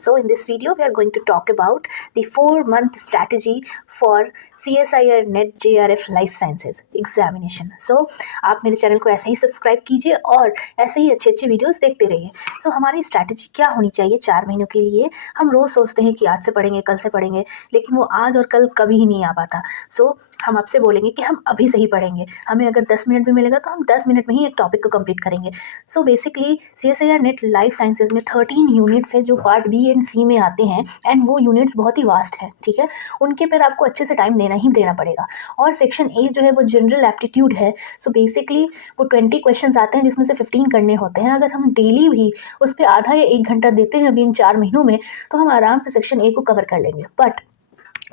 So in this video we are going to talk about the 4-month strategy for CSIR NET JRF Life Sciences Examination. So आप मेरे channel को ऐसे ही subscribe कीजिए और ऐसे ही अच्छे अच्छे वीडियोस देखते रहिए. So हमारी स्ट्रैटेजी क्या होनी चाहिए 4 महीनों के लिए. हम रोज़ सोचते हैं कि आज से पढ़ेंगे, कल से पढ़ेंगे, लेकिन वो आज और कल कभी ही नहीं आ पाता. So हम आपसे बोलेंगे कि हम अभी से ही पढ़ेंगे. हमें अगर 10 मिनट भी मिलेगा तो हम 10 मिनट में ही एक टॉपिक को कंप्लीट करेंगे. So basically CSIR net life sciences में 13 यूनिट्स है जो पार्ट बी एंड सी में आते हैं एंड वो यूनिट्स बहुत ही वास्ट हैं. ठीक है, उनके पर आपको अच्छे से टाइम देना ही देना पड़ेगा. और सेक्शन ए जो है वो जनरल एप्टीट्यूड है. सो बेसिकली वो 20 क्वेश्चंस आते हैं जिसमें से 15 करने होते हैं. अगर हम डेली भी उस पर आधा या 1 घंटा देते हैं अभी इन 4 महीनों में तो हम आराम से सेक्शन ए को कवर कर लेंगे.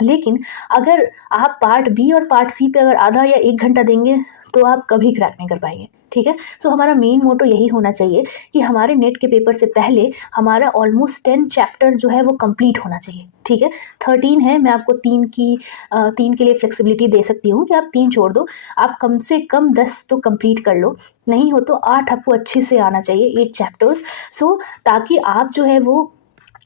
लेकिन अगर आप पार्ट बी और पार्ट सी पे अगर आधा या 1 घंटा देंगे तो आप कभी क्रैक नहीं कर पाएंगे. ठीक है, सो हमारा मेन मोटो यही होना चाहिए कि हमारे नेट के पेपर से पहले हमारा ऑलमोस्ट 10 चैप्टर जो है वो कंप्लीट होना चाहिए. ठीक है, 13 है, मैं आपको 3 के लिए फ्लेक्सिबिलिटी दे सकती हूँ कि आप 3 छोड़ दो. आप कम से कम 10 तो कंप्लीट कर लो, नहीं हो तो 8 आपको अच्छे से आना चाहिए, 8 चैप्टर्स. सो ताकि आप जो है वो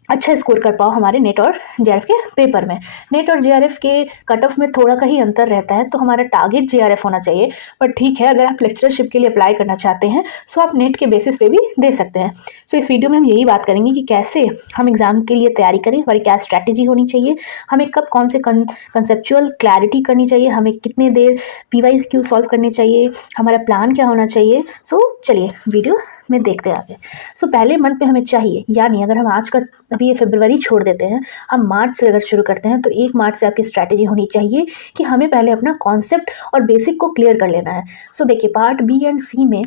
अच्छा स्कोर कर पाओ हमारे नेट और JRF के पेपर में. नेट और JRF के कट ऑफ में थोड़ा का ही अंतर रहता है, तो हमारा टारगेट JRF होना चाहिए. पर ठीक है, अगर आप लेक्चरशिप के लिए अप्लाई करना चाहते हैं सो आप नेट के बेसिस पे भी दे सकते हैं. सो इस वीडियो में हम यही बात करेंगे कि कैसे हम एग्ज़ाम के लिए तैयारी करें, हमारी क्या स्ट्रैटेजी होनी चाहिए, हमें कब कौन से कंसेप्चुअल क्लैरिटी करनी चाहिए, हमें कितने देर PYQ सॉल्व करने चाहिए, हमारा प्लान क्या होना चाहिए. सो चलिए वीडियो में देखते हैं आगे. सो पहले मंथ में हमें चाहिए, यानी अगर हम आज का अभी ये फरवरी छोड़ देते हैं, हम मार्च से अगर शुरू करते हैं तो 1 मार्च से आपकी स्ट्रैटेजी होनी चाहिए कि हमें पहले अपना कॉन्सेप्ट और बेसिक को क्लियर कर लेना है. सो देखिए, पार्ट बी एंड सी में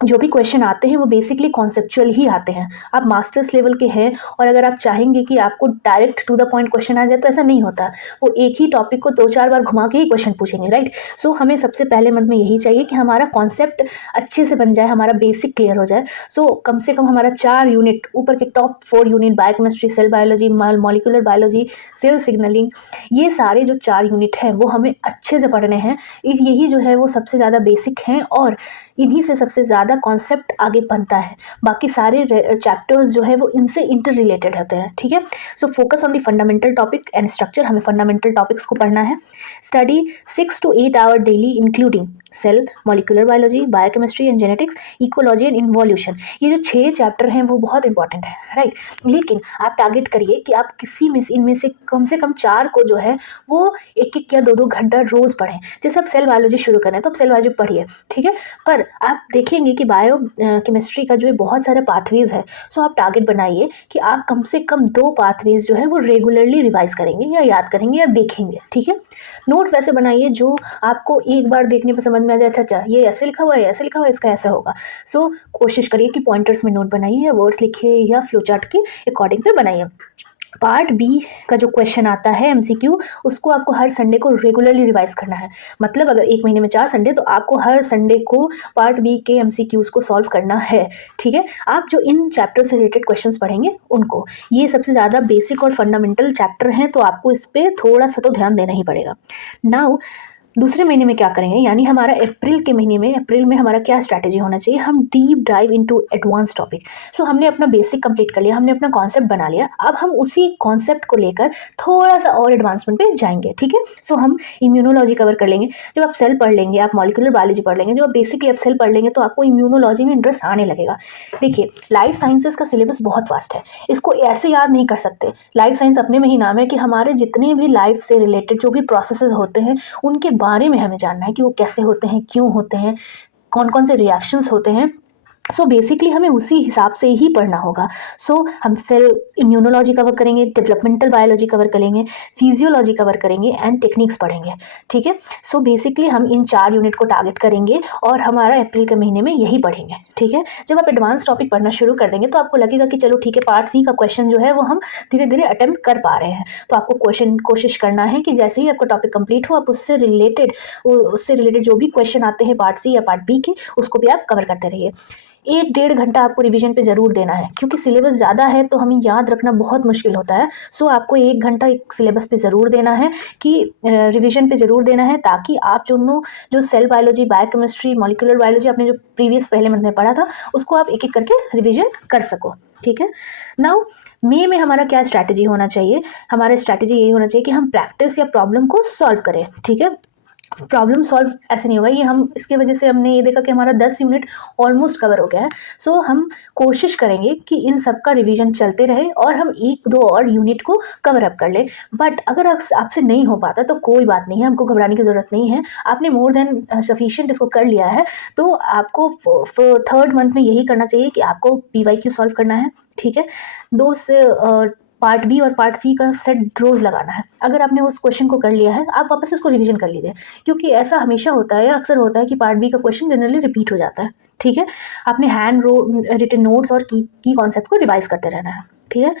जो भी क्वेश्चन आते हैं वो बेसिकली कॉन्सेप्चुअल ही आते हैं. आप मास्टर्स लेवल के हैं और अगर आप चाहेंगे कि आपको direct to the point question आ जाए तो ऐसा नहीं होता. वो एक ही टॉपिक को 2-4 बार घुमा के ही क्वेश्चन पूछेंगे, राइट. सो हमें सबसे पहले मंथ में यही चाहिए कि हमारा कॉन्सेप्ट अच्छे से बन जाए, हमारा बेसिक क्लियर हो जाए. सो कम से कम हमारा 4 यूनिट, ऊपर के top 4 unit, biochemistry, cell biology, molecular biology, cell signalling, ये सारे जो 4 यूनिट हैं वो हमें अच्छे से पढ़ने हैं. यही जो है वो सबसे ज़्यादा बेसिक हैं और इन्हीं से सबसे ज़्यादा कॉन्सेप्ट आगे बनता है. बाकी सारे चैप्टर्स जो है वो इनसे इंटर रिलेटेड होते हैं. ठीक है, so focus on the fundamental topic and structure. हमें फंडामेंटल टॉपिक्स को पढ़ना है. Study 6 to 8 hour daily including cell, molecular biology, biochemistry and genetics, ecology and evolution. ये जो 6 चैप्टर हैं वो बहुत इंपॉर्टेंट है, राइट. लेकिन आप टारगेट करिए कि आप किसी में इनमें से कम 4 को जो है वो 1-1 या 2-2 घंटा रोज़ पढ़ें. जैसे आप सेल बायोलॉजी शुरू करें तो आप सेल बायोलॉजी पढ़िए, ठीक है. पर आप देखेंगे कि बायो केमिस्ट्री का जो है बहुत सारे पाथवेज है. सो आप टारगेट बनाइए कि आप कम से कम 2 पाथवेज जो है वो रेगुलरली रिवाइज करेंगे या याद करेंगे या देखेंगे. ठीक है, नोट्स वैसे बनाइए जो आपको एक बार देखने पर समझ में आ जाए, अच्छा ये ऐसे लिखा हुआ है, ऐसे लिखा हुआ है, इसका ऐसा होगा. सो कोशिश करिए कि पॉइंटर्स में नोट बनाइए या वर्ड्स लिखिए या फ्लो चार्ट के अकॉर्डिंग पे बनाइए. पार्ट बी का जो क्वेश्चन आता है MCQ, उसको आपको हर संडे को रेगुलरली रिवाइज करना है. मतलब अगर 1 महीने में 4 संडे तो आपको हर संडे को पार्ट बी के MCQs को सॉल्व करना है. ठीक है, आप जो इन चैप्टर से रिलेटेड क्वेश्चंस पढ़ेंगे उनको, ये सबसे ज़्यादा बेसिक और फंडामेंटल चैप्टर हैं तो आपको इस पर थोड़ा सा तो ध्यान देना ही पड़ेगा. नाउ दूसरे महीने में क्या करेंगे, यानी हमारा अप्रैल में हमारा क्या स्ट्रैटेजी होना चाहिए. हम deep dive into advance topic. So हमने अपना बेसिक कंप्लीट कर लिया, हमने अपना कॉन्सेप्ट बना लिया. अब हम उसी कॉन्सेप्ट को लेकर थोड़ा सा और एडवांसमेंट पे जाएंगे. ठीक है, सो हम इम्यूनोलॉजी कवर कर लेंगे. जब आप सेल पढ़ लेंगे, आप मॉलिक्यूलर बायोलॉजी पढ़ लेंगे, जब आप बेसिकली आप सेल पढ़ लेंगे तो आपको इम्यूनोलॉजी में इंटरेस्ट आने लगेगा. देखिए, लाइफ साइंसेस का सिलेबस बहुत वास्ट है, इसको ऐसे याद नहीं कर सकते. लाइफ साइंस अपने में ही नाम है कि हमारे जितने भी लाइफ से रिलेटेड जो भी प्रोसेसेस होते हैं उनके बारे में हमें जानना है कि वो कैसे होते हैं, क्यों होते हैं, कौन कौन से रिएक्शंस होते हैं. सो बेसिकली हमें उसी हिसाब से ही पढ़ना होगा. सो हम सेल इम्यूनोलॉजी कवर करेंगे, डेवलपमेंटल बायोलॉजी कवर करेंगे, फिजियोलॉजी कवर करेंगे एंड टेक्निक्स पढ़ेंगे. ठीक है, सो बेसिकली हम इन 4 यूनिट को टारगेट करेंगे और हमारा अप्रैल के महीने में यही पढ़ेंगे. ठीक है, जब आप एडवांस टॉपिक पढ़ना शुरू कर देंगे तो आपको लगेगा कि चलो ठीक है, पार्ट सी का क्वेश्चन जो है वो हम धीरे धीरे अटेम्प्ट कर पा रहे हैं. तो आपको कोशिश करना है कि जैसे ही आपका टॉपिक कंप्लीट हो आप उससे रिलेटेड जो भी क्वेश्चन आते हैं पार्ट सी या पार्ट बी के, उसको भी आप कवर करते रहिए. 1-1.5 घंटा आपको रिवीजन पे ज़रूर देना है, क्योंकि सिलेबस ज़्यादा है तो हमें याद रखना बहुत मुश्किल होता है. सो आपको 1 घंटा एक सिलेबस पे ज़रूर देना है, कि रिवीजन पे ज़रूर देना है, ताकि आप जो cell biology, biochemistry, molecular biology आपने जो प्रीवियस पहले मंथ में पढ़ा था उसको आप एक एक करके रिवीजन कर सको. ठीक है। नाउ मे में हमारा क्या स्ट्रैटेजी होना चाहिए? हमारा स्ट्रैटेजी यही होना चाहिए कि हम प्रैक्टिस या प्रॉब्लम को सॉल्व करें, ठीक है। प्रॉब्लम सॉल्व ऐसे नहीं होगा, ये हम इसके वजह से हमने ये देखा कि हमारा 10 यूनिट ऑलमोस्ट कवर हो गया है। सो हम कोशिश करेंगे कि इन सब का रिवीजन चलते रहे और हम 1-2 और यूनिट को कवर अप कर लें। बट अगर आपसे नहीं हो पाता तो कोई बात नहीं है, हमको घबराने की ज़रूरत नहीं है। आपने मोर देन सफिशिएंट इसको कर लिया है, तो आपको थर्ड मंथ में यही करना चाहिए कि आपको PYQ सॉल्व करना है, ठीक है। 2 से पार्ट बी और पार्ट सी का सेट ड्रोज लगाना है। अगर आपने उस क्वेश्चन को कर लिया है, आप वापस इसको रिवीजन कर लीजिए, क्योंकि ऐसा हमेशा होता है, अक्सर होता है कि पार्ट बी का क्वेश्चन जनरली रिपीट हो जाता है, ठीक है। आपने हैंड रिटन नोट्स और की कॉन्सेप्ट को रिवाइज करते रहना है, ठीक है।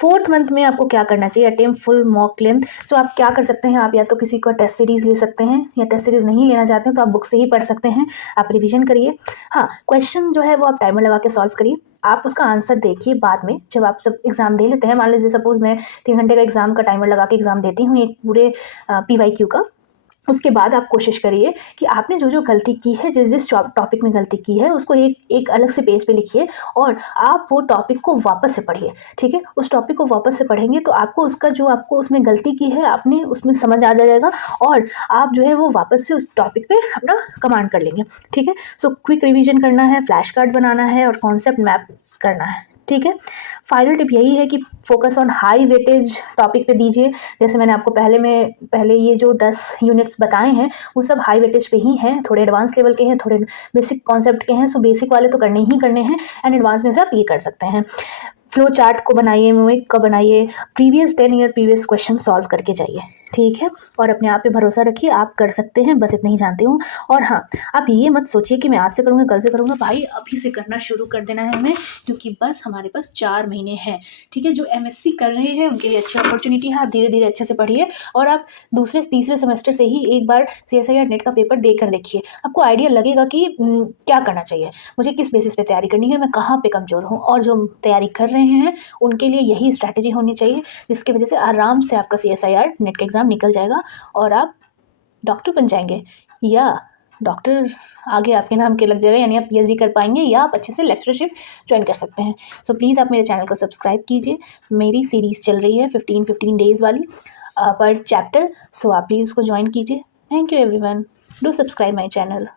फोर्थ मंथ में आपको क्या करना चाहिए? Attempt full mock length. So आप क्या कर सकते हैं, आप या तो किसी का टेस्ट सीरीज ले सकते हैं, या टेस्ट सीरीज नहीं लेना चाहते हैं तो आप बुक से ही पढ़ सकते हैं। आप रिवीजन करिए। हाँ, क्वेश्चन जो है वो आप टाइमर लगा के सॉल्व करिए। आप उसका आंसर देखिए बाद में, जब आप सब एग्जाम दे लेते हैं। मान लीजिए सपोज मैं 3 घंटे का एग्जाम का टाइमर लगा के एग्जाम देती हूँ एक पूरे PYQ का। उसके बाद आप कोशिश करिए कि आपने जो जो गलती की है, जिस जिस टॉपिक में गलती की है, उसको एक अलग से पेज पे लिखिए और आप वो टॉपिक को वापस से पढ़िए, ठीक है। उस टॉपिक को वापस से पढ़ेंगे तो आपको उसका जो आपको उसमें गलती की है, आपने उसमें समझ आ जाएगा और आप जो है वो वापस से उस टॉपिक पे अपना कमांड कर लेंगे, ठीक है। सो क्विक रिवीजन करना है, फ्लैश कार्ड बनाना है और कॉन्सेप्ट मैप करना है, ठीक है। फाइनल टिप यही है कि focus on high weightage topic पे दीजिए। जैसे मैंने आपको पहले ये जो 10 यूनिट्स बताए हैं वो सब हाई वेटेज पे ही हैं, थोड़े एडवांस लेवल के हैं, थोड़े बेसिक कॉन्सेप्ट के हैं। सो बेसिक वाले तो करने ही करने हैं एंड एडवांस में से आप ये कर सकते हैं। फ्लो चार्ट को बनाइए, मोइक का बनाइए, previous 10 year previous question solve करके जाइए, ठीक है। और अपने आप पे भरोसा रखिए, आप कर सकते हैं, बस इतना ही जानती हूँ। और हाँ, आप ये मत सोचिए कि मैं आज से करूँगा, कल से करूँगा। भाई अभी से करना शुरू कर देना है हमें, क्योंकि बस हमारे पास 4 महीने हैं, ठीक है। जो MSc कर रहे हैं उनके लिए अच्छी अपॉर्चुनिटी है। आप धीरे धीरे अच्छे से पढ़िए और आप दूसरे तीसरे सेमेस्टर से ही एक बार CSIR नेट का पेपर दे कर देखिए। आपको आइडिया लगेगा कि क्या करना चाहिए, मुझे किस बेसिस पे तैयारी करनी है, मैं कहाँ पे कमज़ोर हूँ। और जो तैयारी कर रहे हैं उनके लिए यही स्ट्रैटेजी होनी चाहिए, जिसकी वजह से आराम से आपका CSIR नेट का एग्ज़ाम निकल जाएगा और आप डॉक्टर बन जाएंगे, या डॉक्टर आगे आपके नाम के लग जाएगा, यानी आप PhD कर पाएंगे, या आप अच्छे से लेक्चरशिप ज्वाइन कर सकते हैं। सो प्लीज़ आप मेरे चैनल को सब्सक्राइब कीजिए। मेरी सीरीज़ चल रही है 15 डेज़ वाली पर चैप्टर। सो आप प्लीज़ उसको ज्वाइन कीजिए। Thank you everyone, do subscribe my channel.